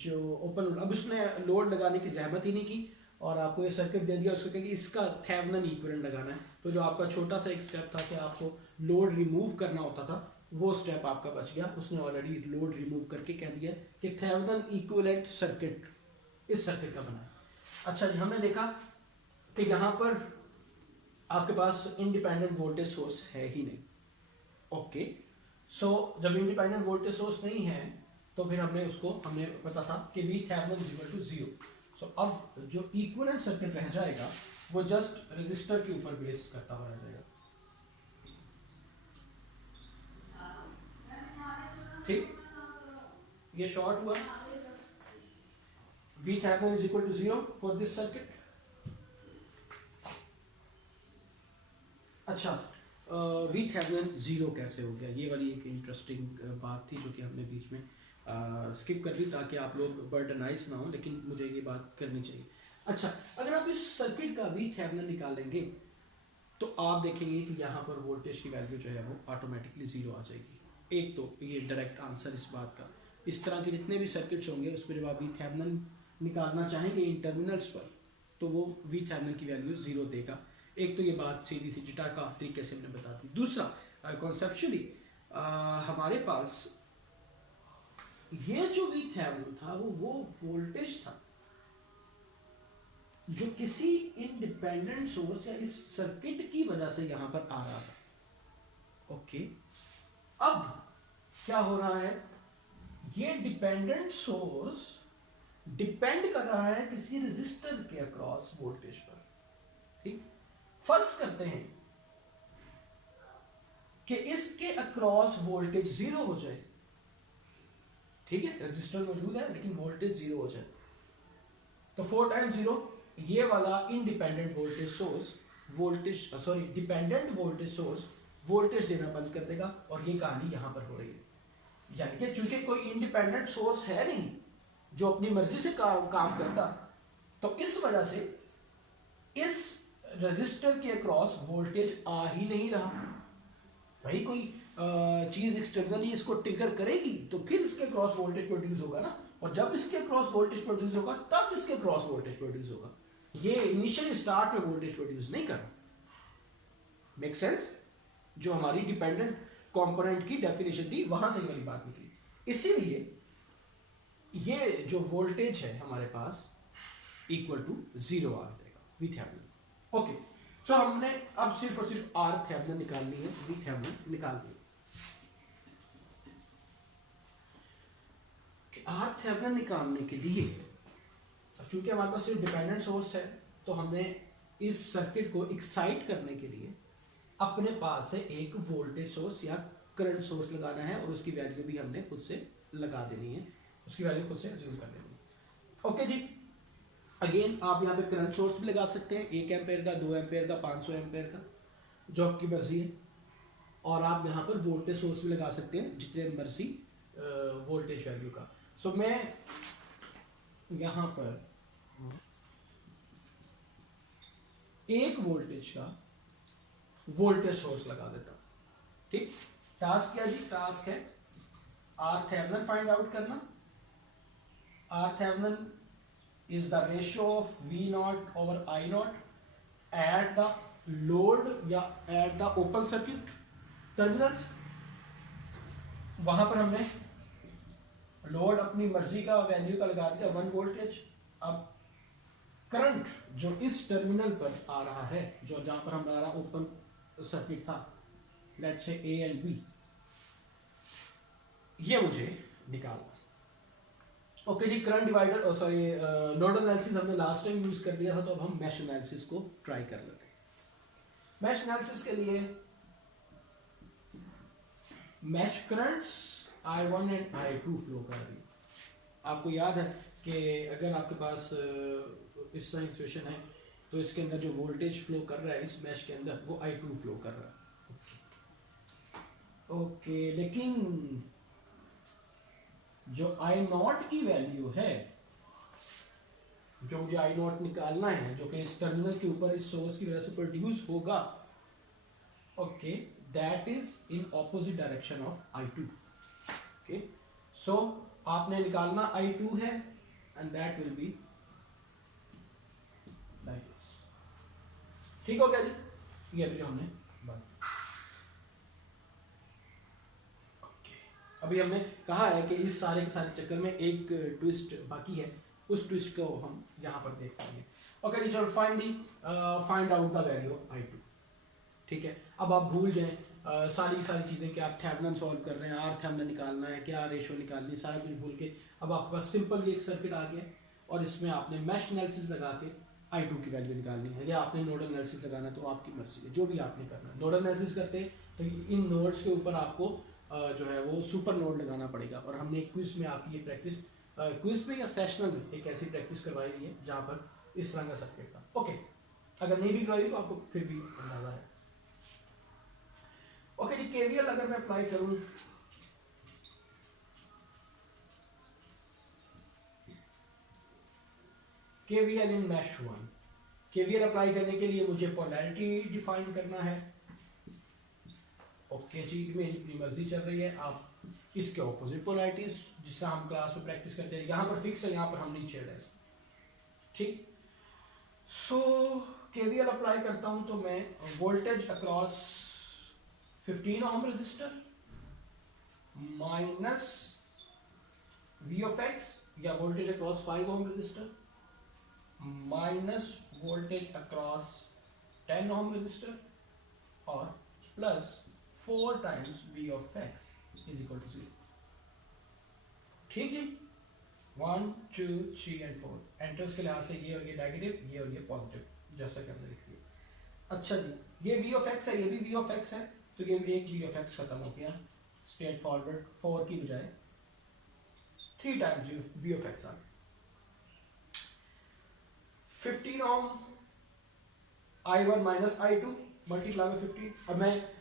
जो ओपन, अब उसने लोड लगाने की जहमत ही नहीं की और आपको ये सर्किट दे दिया, उसको कहा कि इसका थेवेनिन इक्विवेलेंट लगाना है। तो जो आपका छोटा सा एक स्टेप था कि आपको लोड रिमूव करना होता था, वो स्टेप आपका बच गया। उसने ऑलरेडी लोड रिमूव करके कह दिया कि थेवेनिन इक्विवेलेंट सर्किट इस सर्किट का बना है। अच्छा जी, हमने देखा कि यहाँ पर आपके पास इंडिपेंडेंट वोल्टेज सोर्स है ही नहीं। ओके, सो जब इंडिपेंडेंट वोल्टेज सोर्स नहीं है तो फिर हमने पता था कि VThevenin इज इक्वल टू 0। सो अब जो इक्विवेलेंट सर्किट रह जाएगा वो जस्ट रेजिस्टर के ऊपर बेस करता हुआ रह जाएगा। ठीक, ये शॉर्ट हुआ, VThevenin is equal to 0 for this circuit. अच्छा, VThevenin 0 कैसे हो गया, ये वाली एक इंटरेस्टिंग बात थी जो कि हमने बीच में स्किप कर दी ताकि आप लोग बर्डनाइज ना हो, लेकिन मुझे ये बात करनी चाहिए। अच्छा, अगर आप इस सर्किट का VThevenin निकालेंगे तो आप देखेंगे कि यहाँ पर वोल्टेज की वैल्यू जो है वो ऑटोमेटिकली 0 आ जाएगी। एक तो ये डायरेक्ट आंसर इस बात का, इस तरह के जितने भी सर्किट्स होंगे उस पर जब आप VThevenin निकालना चाहेंगे इन टर्मिनल्स पर तो वो VThevenin की वैल्यू 0 देगा। एक तो ये बात सीधी सी जिटा का तरीके से हमने बता दी। दूसरा, कॉन्सेप्चुअली हमारे पास ये जो VThevenin था वो वोल्टेज था जो किसी इंडिपेंडेंट सोर्स या इस सर्किट की वजह से यहां पर आ रहा था। ओके, अब क्या हो रहा है, ये डिपेंडेंट सोर्स डिपेंड कर रहा है किसी रेजिस्टर के अक्रॉस वोल्टेज पर। ठीक, फर्ज करते हैं कि इसके अक्रॉस वोल्टेज 0 हो जाए। ठीक है, रेजिस्टर मौजूद है लेकिन वोल्टेज 0 हो जाए तो 4 टाइम्स 0 ये वाला independent voltage source dependent voltage source voltage देना बंद कर देगा और ये कहानी यहां पर हो रही है। यानी कि चूंकि कोई इंडिपेंडेंट सोर्स है नहीं जो अपनी मर्जी से काम करता, तो इस वजह से इस रेजिस्टर के अक्रॉस वोल्टेज आ ही नहीं रहा। भाई कोई चीज एक्सटर्नली इसको ट्रिगर करेगी तो फिर इसके क्रॉस वोल्टेज प्रोड्यूस होगा ना, और जब इसके क्रॉस वोल्टेज प्रोड्यूस होगा तब इसके क्रॉस वोल्टेज प्रोड्यूस होगा। ये इनिशियल स्टार्ट में वोल्टेज प्रोड्यूस नहीं कर रहा। Make sense? जो हमारी डिपेंडेंट कंपोनेंट की डेफिनेशन थी वहां से वाली बात निकली। इसीलिए ये जो वोल्टेज है हमारे पास इक्वल टू 0 आ जाएगा VThevenin। ओके, सो हमने अब सिर्फ और सिर्फ RThevenin निकालनी है, VThevenin निकाल दिया। आर थेवेनिन निकालने के लिए, चूंकि हमारे पास सिर्फ डिपेंडेंट सोर्स है, तो हमने इस सर्किट को एक्साइट करने के लिए अपने पास से एक वोल्टेज सोर्स या करंट सोर्स लगाना है, और उसकी वैल्यू भी हमने खुद से लगा देनी है, उसकी वैल्यू खुद से अज्यूम कर देनी है। ओके जी, अगेन आप यहाँ पे करंट सोर्स भी लगा सकते हैं, 1 एम्पेयर का, 2 एम्पेयर का, 500 एम्पेयर का, जो आपकी मर्जी है। और आप यहाँ पर वोल्टेज सोर्स भी लगा सकते हैं जितने मर्जी वोल्टेज वैल्यू का। सो मैं यहाँ पर 1 वोल्टेज का वोल्टेज सोर्स लगा देता हूं। ठीक, टास्क क्या जी? टास्क है आर थेवेनिन फाइंड आउट करना। R Thevenin is the ratio of V naught over I naught at the load या at the open circuit terminals। वहां पर हमने लोड अपनी मर्जी का वैल्यू का लगा दिया 1 वोल्टेज। अब करंट जो इस टर्मिनल पर आ रहा है, जो जहां पर हमारा ओपन सर्किट था, let's say A and B, ये मुझे निकालना। ओके जी, current divider, sorry nodal analysis हमने लास्ट टाइम यूज कर लिया था, तो अब हम मैश एनालिसिस को ट्राई कर लेते हैं। मैश एनालिसिस के लिए mash currents I1 and I2 flow कर रही है। आपको याद है कि अगर आपके पास इस तरह सिचुएशन है, तो इसके अंदर जो वोल्टेज फ्लो कर रहा है इस मैश के अंदर, वो I2 फ्लो कर रहा है। ओके, लेकिन जो I नॉट की वैल्यू है, जो मुझे I नॉट निकालना है, जो कि इस टर्मिनल के ऊपर इस सोर्स की वजह से प्रोड्यूस होगा, okay, that is in opposite direction of I2। Okay, so आपने निकालना I2 है, and that will be like this. ठीक हो गया जी? ये जो हमने अभी हमने कहा है कि इस सारे के सारे चक्कर में एक ट्विस्ट बाकी है, उस ट्विस्ट को हम यहाँ पर देख पाएंगे। ओके जी, चलो find out the value of I2। ठीक है, अब आप भूल जाएं सारी चीजें कि आप थेवेनिन सॉल्व कर रहे हैं, आर थेवेनिन निकालना है, क्या रेशो निकालनी है, सारा कुछ भूल के अब आपके पास सिंपल एक सर्किट आ गया, और इसमें आपने मैश एनालिसिस लगा के I2 की वैल्यू निकालनी है, या आपने नोडल एनालिसिस लगाना है, तो आपकी मर्जी है, जो भी आपने करना है। नोडल एनालिसिस करते हैं तो इन नोड्स के ऊपर आपको जो है वो सुपर नोड लगाना पड़ेगा, और हमने एक क्विज में आपकी ये प्रैक्टिस, क्विज में या सेशनल में एक ऐसी प्रैक्टिस करवाई गई है जहां पर इस तरह का सर्किट था। ओके, अगर नहीं भी करवाई तो आपको फिर भी अंदाजा है। ओके जी, केवीएल अगर मैं अप्लाई करूं, केवीएल इन मैश 1, केवीएल अप्लाई करने के लिए मुझे पोलैरिटी डिफाइन करना है। ओके जी, मेरी अपनी मर्जी चल रही है, आप इसके ऑपोजिट पोलैरिटीज जिस तरह हम क्लास में प्रैक्टिस करते हैं, यहाँ पर फिक्स है, यहाँ पर हम नहीं छेड़ रहे। ठीक, सो केवीएल अप्लाई करता हूं, तो मैं voltage across 15 ohm resistor minus V of x, या voltage across 5 ohm resistor minus voltage across 10 ohm resistor, और plus 4 times V of x is equal to 0। ठीक है, 1 2 3 एंड 4 एंटर्स के लिहाज से ये और ये नेगेटिव, ये और ये पॉजिटिव, जैसा कि हमने लिख दिया। अच्छा जी, ये V of x है, ये भी V of x है, तो ये एक V of x खत्म हो गया, स्ट्रेट फॉरवर्ड 4 की बजाय 3 टाइम्स V of x आ गया। 15 ओम I1 minus I2 multiply by 15। अब मैं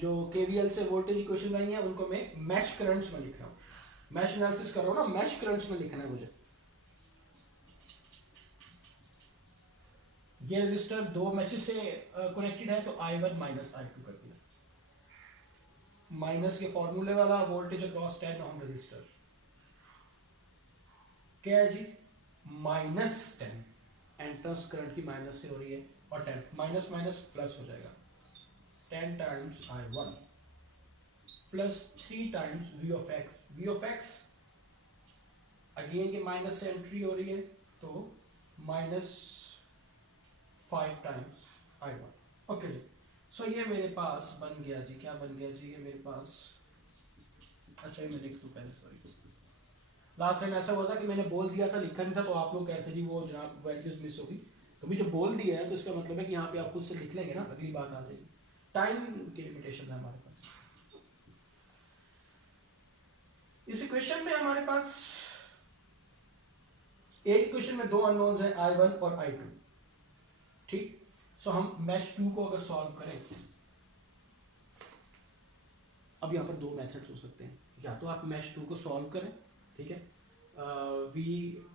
जो केवीएल से वोल्टेज इक्वेशन आई है उनको मैं मैश करंट्स में लिख रहा हूं, मैश एनालिसिस कर रहा हूं ना, मैश करंट्स में लिखना है मुझे। ये रजिस्टर 2 मैशेस से कनेक्टेड है, तो I1 माइनस I2 कर दिया, माइनस के फॉर्मूले वाला वोल्टेज अक्रॉस 10 ओम रजिस्टर क्या है जी, -10, एंट्रेंस करंट की माइनस से हो रही है, और 10 माइनस माइनस प्लस हो जाएगा, 10 times I1 plus 3 times V of x। V of x again ये माइनस से एंट्री हो रही है, तो -5 टाइम्स I1। ओके जी, सो ये मेरे पास बन गया जी, क्या बन गया जी, ये मेरे पास, अच्छा ये मैं लिख दूं पहले, सॉरी, लास्ट टाइम ऐसा हुआ था कि मैंने बोल दिया था, लिखा नहीं था, तो आप लोग कहते थे जी वो जनाब वैल्यूज मिस होगी। तो भी जब बोल दिया है तो इसका मतलब है कि यहाँ पे आप खुद से लिख लेंगे ना, अगली बात आ जाएगी। टाइम की लिमिटेशन है हमारे पास। इस इक्वेशन में हमारे पास एक इक्वेशन में दो अननोन्स हैं I1 और I2, ठीक। सो हम मैश 2 को अगर सॉल्व करें, अब यहाँ पर दो मेथड्स हो सकते हैं, या तो आप मैश 2 को सॉल्व करें, ठीक है, V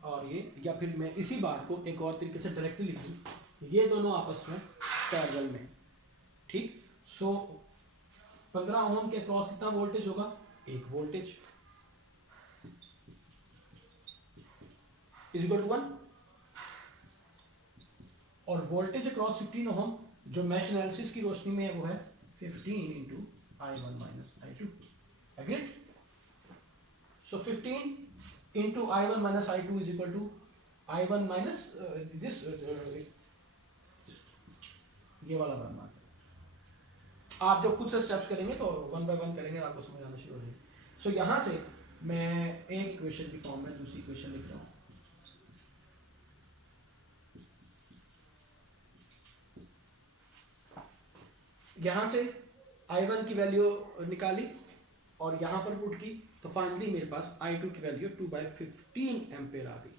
और ये, या फिर मैं इसी बात को एक और तरीके से डायरेक्टली लिख दूं, ये दोनों आपस में पैरेलल में, ठीक। सो 15 ओम के क्रॉस कितना वोल्टेज होगा, 1 वोल्टेज इज इक्वल टू 1, और वोल्टेज अक्रॉस 15 ओम जो मैश एनालिसिस की रोशनी में है वो है 15 into I1 minus I2, agreed. So 15 into I1 minus I2 is equal to I1 minus this, ये वाला बनना। आप जब खुद से स्टेप्स करेंगे तो 1 बाय 1 करेंगे, आपको समझ आना शुरू हो जाएगी। सो यहां से मैं एक इक्वेशन की फॉर्म में दूसरी इक्वेशन लिख रहा हूं। यहां से I1 की वैल्यू निकाली और यहां पर पुट की, तो फाइनली मेरे पास I2 की वैल्यू 2/15 एम्पेयर आ गई,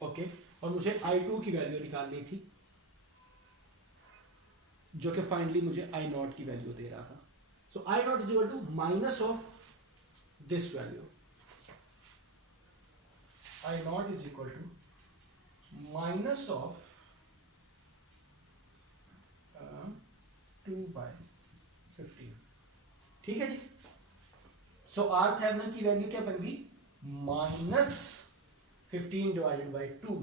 ओके। और मुझे I2 की वैल्यू निकालनी थी जो कि फाइनली मुझे I0 की वैल्यू दे रहा था। So I0 is equal to minus of this value, I0 is equal to minus of 2/15, ठीक है जी। सो RThevenin की वैल्यू क्या बन गई, minus 15 divided by 2,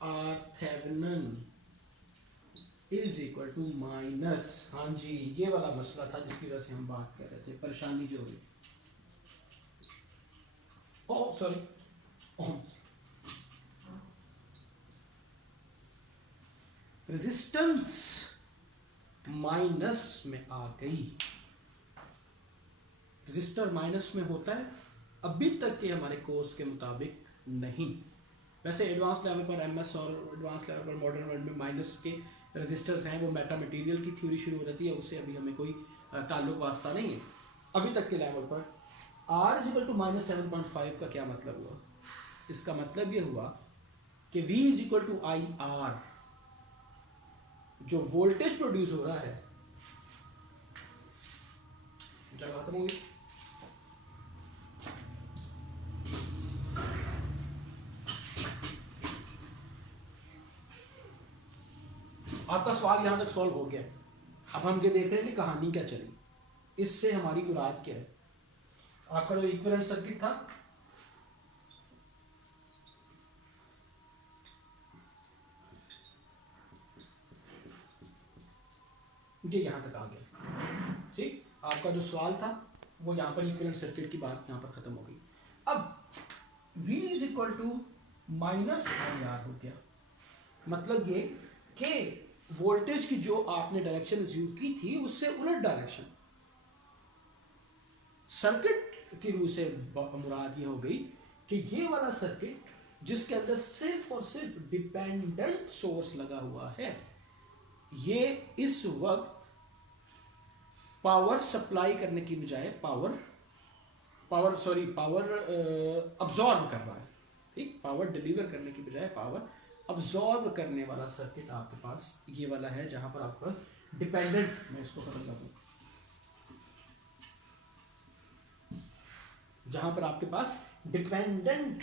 RThevenin is equal to minus, हाँ जी ये वाला मसला था जिसकी वजह से हम बात कर रहे थे, परेशानी जो हुई, ओह सॉरी, रेजिस्टेंस माइनस में आ गई। रेजिस्टर माइनस में होता है, अभी तक के हमारे कोर्स के मुताबिक नहीं। वैसे एडवांस लेवल पर एमएस और एडवांस लेवल पर मॉडर्न वर्ल्ड में माइनस के रेजिस्टर्स हैं, वो मेटा मटेरियल की थ्योरी शुरू हो जाती है, उससे अभी हमें कोई ताल्लुक वास्ता नहीं है। अभी तक के लेवल पर R is equal to minus 7.5 का क्या मतलब हुआ, इसका मतलब ये हुआ कि V is equal to I R, जो वोल्टेज प्रोड्यूस हो रहा है, जगह खत्म होगी, आपका सवाल यहां तक सॉल्व हो गया। अब हम ये देख रहे हैं कि कहानी क्या चली, इससे हमारी मुराद क्या है। आपका जो इक्विवेलेंट सर्किट था, ये यहां तक आ गया, ठीक। आपका जो सवाल था वो यहां पर इक्विवेलेंट सर्किट की बात यहां पर खत्म हो गई। अब V is equal to minus IR हो गया, मतलब ये कि वोल्टेज की जो आपने डायरेक्शन अज्यूम की थी उससे उलट डायरेक्शन। सर्किट की रूह से मुराद ये हो गई कि ये वाला सर्किट जिसके अंदर सिर्फ और सिर्फ डिपेंडेंट सोर्स लगा हुआ है, ये इस वक्त पावर सप्लाई करने की बजाय पावर अब्सॉर्ब कर रहा है, ठीक। पावर डिलीवर करने की बजाय पावर अब्सॉर्ब करने वाला सर्किट आपके पास ये वाला है, जहां पर आपके पास डिपेंडेंट, मैं इसको खत्म कर दूं, जहां पर आपके पास डिपेंडेंट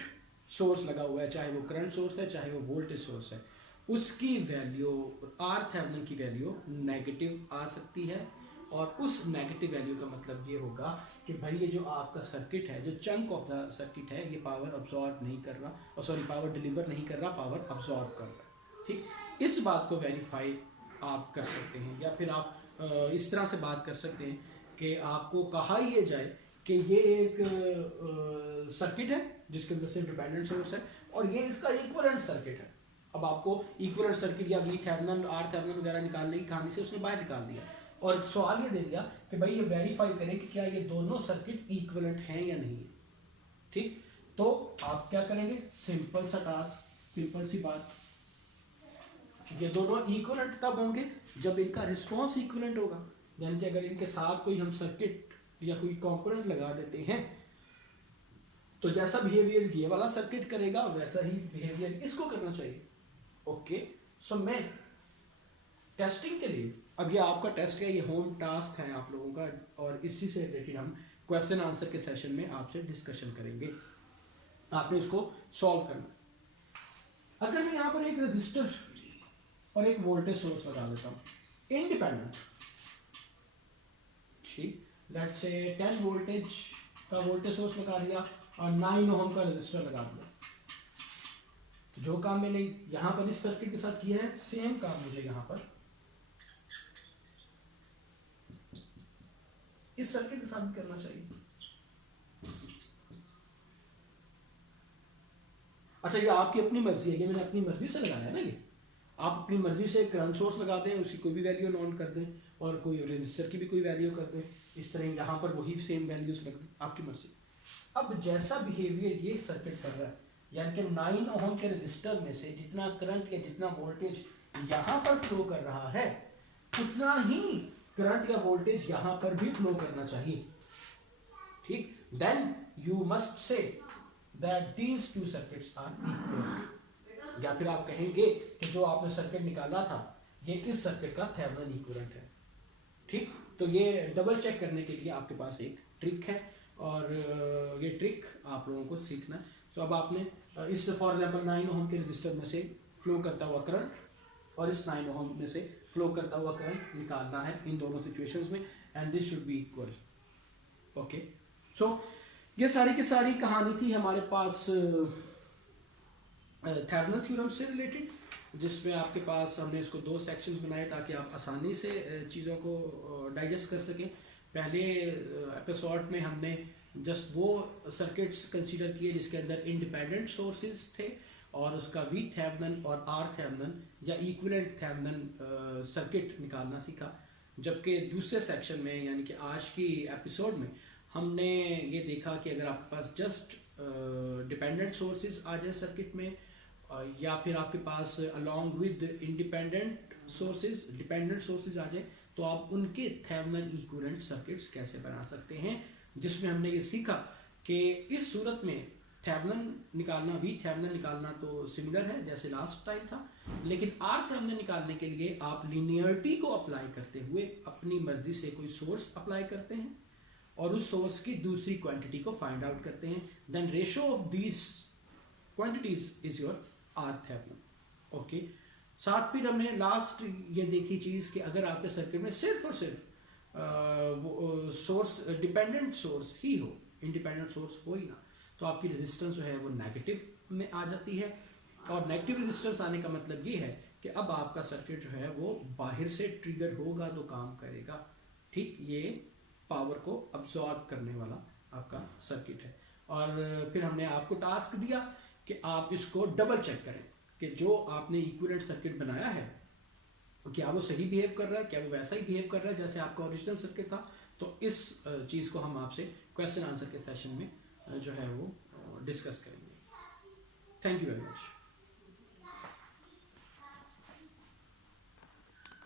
सोर्स लगा हुआ है, चाहे वो करंट सोर्स है चाहे वो वोल्टेज सोर्स है, उसकी वैल्यू RThevenin की वैल्यू नेगेटिव आ सकती है। और उस नेगेटिव वैल्यू का मतलब ये होगा कि भाई ये जो आपका सर्किट है, जो चंक ऑफ द सर्किट है, ये पावर अब्सॉर्ब नहीं कर रहा, और सॉरी पावर डिलीवर नहीं कर रहा, पावर अब्सॉर्ब कर रहा है, ठीक। इस बात को वेरीफाई आप कर सकते हैं, या फिर आप इस तरह से बात कर सकते हैं कि आपको कहा ये जाए कि ये एक सर्किट है जिसके अंदर से डिपेंडेंट सोर्स है और ये इसका इक्विवेलेंट सर्किट है। अब आपको इक्विवेलेंट सर्किट या VThevenin RThevenin वगैरह निकालने की कहानी से उसने बाहर निकाल दिया, और सवाल ये दे दिया कि भाई ये वेरीफाई करें कि क्या ये दोनों सर्किट इक्विवेलेंट हैं या नहीं है। ठीक, तो आप क्या करेंगे, सिंपल सा टास्क, सिंपल सी बात, ये दोनों इक्विवेलेंट तब होंगे जब इनका रिस्पॉन्स इक्विवेलेंट होगा। यानी कि अगर इनके साथ कोई हम सर्किट या कोई कंपोनेंट लगा देते हैं तो जैसा बिहेवियर ये वाला सर्किट करेगा वैसा ही बिहेवियर इसको करना चाहिए। ओके, सो मैं टेस्टिंग के लिए, अब ये आपका टेस्ट है, ये होम टास्क है आप लोगों का, और इसी से रिलेटेड हम क्वेश्चन आंसर के सेशन में आपसे डिस्कशन करेंगे। आपने इसको सॉल्व करना। अगर मैं यहां पर एक रेजिस्टर और एक वोल्टेज सोर्स लगा देता हूं इंडिपेंडेंट, ठीक, लेट्स से 10 वोल्टेज का वोल्टेज सोर्स लगा दिया और 9 ओम का रेजिस्टर लगा दिया, तो जो काम मैंने यहां पर इस सर्किट के साथ किया है सेम काम मुझे यहां पर इस सर्किट के साथ भी करना चाहिए। अच्छा, ये आपकी अपनी मर्जी है, ये मैंने अपनी मर्जी से लगाया है ना, ये आप अपनी मर्जी से करंट सोर्स लगा दें, उसकी कोई भी वैल्यू नॉन कर दें और कोई रेजिस्टर की भी कोई वैल्यू कर दें, इस तरह यहाँ पर वही सेम वैल्यूज रख दें, आपकी मर्जी। अब जैसा बिहेवियर ये सर्किट कर रहा है, यानी कि 9 ओम के रेजिस्टर में से जितना करंट या जितना वोल्टेज यहाँ पर फ्लो कर रहा है उतना ही करंट या वोल्टेज यहाँ पर भी फ्लो करना चाहिए। ठीक, then you must say that these two circuits are equal, या फिर आप कहेंगे कि जो आपने सर्किट निकाला था ये इस सर्किट का थेवेनिन इक्विवेलेंट है। ठीक, तो ये डबल चेक करने के लिए आपके पास एक ट्रिक है और ये ट्रिक आप लोगों को सीखना है। तो अब आपने इस फॉर एग्जांपल 9 ओम के रजिस्टर में से फ्लो करता हुआ करंट और इस 9 ओम में से फ्लो करता हुआ करंट निकालना है इन दोनों सिचुएशंस में, and this should be equal. Okay, so ये सारी की सारी कहानी थी हमारे पास थेवेनिन थ्योरम से रिलेटेड, जिसमें आपके पास हमने इसको 2 सेक्शंस बनाए ताकि आप आसानी से चीज़ों को डाइजेस्ट कर सकें। पहले एपिसोड में हमने जस्ट वो सर्किट्स कंसीडर किए जिसके अंदर इंडिपेंडेंट सोर्सेज थे और उसका वी थेवेनिन और आर थेवेनिन या इक्विवेलेंट थेवेनिन सर्किट निकालना सीखा। जबकि दूसरे सेक्शन में यानी कि आज की एपिसोड में हमने ये देखा कि अगर आपके पास जस्ट डिपेंडेंट सोर्सेज आ जाए सर्किट में या फिर आपके पास along with independent sources dependent sources आ जाए तो आप उनके थेवेनिन इक्विवेलेंट सर्किट्स कैसे बना सकते हैं, जिसमें हमने ये सीखा कि इस सूरत में थेवेनिन निकालना वी थेवेनिन निकालना तो सिमिलर है जैसे लास्ट टाइम था, लेकिन आर थेवेनिन निकालने के लिए आप लीनियरिटी को अप्लाई करते हुए अपनी मर्जी से कोई सोर्स अप्लाई करते हैं और उस सोर्स की दूसरी क्वांटिटी को फाइंड आउट करते हैं, then ratio of these quantities is your R Thevenin. Okay, साथ फिर हमने लास्ट ये देखी चीज कि अगर आपके सर्किट में सिर्फ और सिर्फ सोर्स डिपेंडेंट सोर्स ही हो, इंडिपेंडेंट सोर्स हो ही ना, तो आपकी रेजिस्टेंस जो है वो नेगेटिव में आ जाती है। और नेगेटिव रेजिस्टेंस आने का मतलब ये है कि अब आपका सर्किट जो है वो बाहर से ट्रिगर होगा तो काम करेगा। ठीक, ये पावर को अब्सॉर्ब करने वाला आपका सर्किट है। और फिर हमने आपको टास्क दिया कि आप इसको डबल चेक करें कि जो आपने इक्विवेलेंट सर्किट बनाया है क्या वो सही बिहेव कर रहा है, क्या वो वैसा ही बिहेव कर रहा है जैसे आपका ओरिजिनल सर्किट था। तो इस चीज को हम आपसे क्वेश्चन आंसर के सेशन में जो है वो डिस्कस करेंगे। Thank you very much.